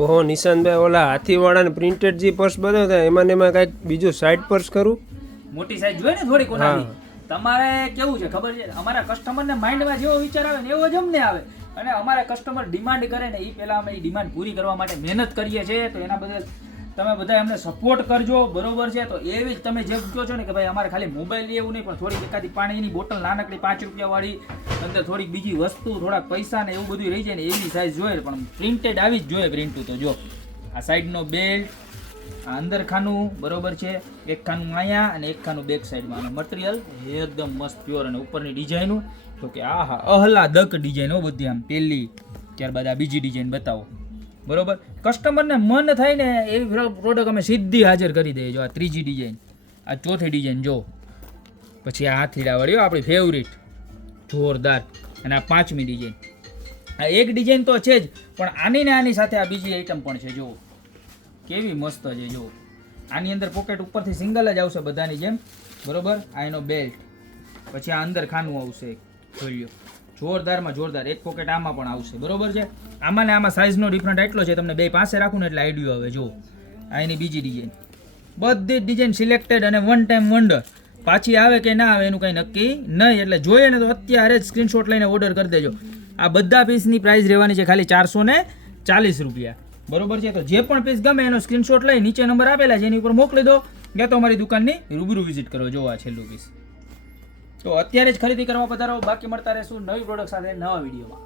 ઓહો નિશાંતભાઈ, ઓલા હાથીવાળા ને પ્રિન્ટેડ જે પર્સ બતાવતા એમાં ને એમાં કઈક બીજું સાઈડ પર્સ કરું, મોટી સાઈઝ જોઈએ ને થોડી કોનાની. તમારે કેવું છે ખબર છે, અમારા કસ્ટમર ને માઇન્ડમાં જેવો વિચાર આવે ને એવો જ અમને આવે, અને અમારા કસ્ટમર ડિમાન્ડ કરે ને એ પહેલા અમે એ ડિમાન્ડ પૂરી કરવા માટે મહેનત કરીએ છીએ. તો એના બદલ તમે બધા અમને સપોર્ટ કરજો, બરોબર છે. તો એવી જ તમે જે કહો છો ને કે ભાઈ અમારે ખાલી મોબાઈલ લેવું નહીં, પણ થોડીક એકાદી પાણીની બોટલ નાનકડી 5 રૂપિયા વાળી, અંદર થોડીક બીજી વસ્તુ, થોડાક પૈસા ને એવું બધું રહી જાય ને એવી સાઈઝ જોઈએ, પણ પ્રિન્ટેડ આવી જ જોઈએ. પ્રિન્ટું તો જો આ સાઈડનો બેલ્ટ, આ અંદર ખાનું, બરોબર છે, એક ખાનું અહીંયા અને એક ખાનું બેક સાઈડમાં, અને મટીરિયલ એકદમ મસ્ત પ્યોર, અને ઉપરની ડિઝાઇન તો કે આહા અહલાદક ડિઝાઇન હો બધી. આમ પહેલી, ત્યારબાદ આ બીજી ડિઝાઇન બતાવો, બરોબર. કસ્ટમરને મન થાય ને એવી પ્રોડક્ટ અમે સીધી હાજર કરી દઈએ. જો આ ત્રીજી ડિઝાઇન, આ ચોથી ડિઝાઇન જો, પછી આ હાથીડાવાળી આપણી ફેવરિટ જોરદાર, અને આ પાંચમી ડિઝાઇન. આ એક ડિઝાઇન તો છે જ, પણ આની ને આની સાથે આ બીજી આઈટમ પણ છે. જો કેવી મસ્ત છે. જો આની અંદર પોકેટ ઉપરથી સિંગલ જ આવશે બધાની જેમ, બરોબર. આ એનો બેલ્ટ, પછી આ અંદર ખાનું આવશે, જોઈ લો જોરદારમાં જોરદાર. એક પોકેટ આમાં પણ આવશે, બરોબર છે. આમાં ને આમાં સાઇઝનો ડિફરન્ટ એટલો છે, તમને બે પાસે રાખું ને એટલે આઈડિયો આવે. જો આ એની બીજી ડિઝાઇન, બધી જ ડિઝાઇન સિલેક્ટેડ અને વન ટાઈમ વન્ડર. પાછી આવે કે ના આવે એનું કંઈ નક્કી નહીં, એટલે જોઈએ ને તો અત્યારે જ સ્ક્રીનશોટ લઈને ઓર્ડર કરી દેજો. આ બધા પીસની પ્રાઇસ રહેવાની છે ખાલી 440 રૂપિયા, બરોબર છે. તો જે પણ પીસ ગમે એનો સ્ક્રીનશોટ લઈ નીચે નંબર આપેલા છે એની ઉપર મોકલી દો, યા તો અમારી દુકાનની રૂબરૂ વિઝિટ કરો. જો આ છેલ્લું પીસ. તો અત્યારે જ ખરીદી કરવા પધારો. બાકી મળતા રહેશું નવી પ્રોડક્ટ સાથે નવા વિડીયોમાં.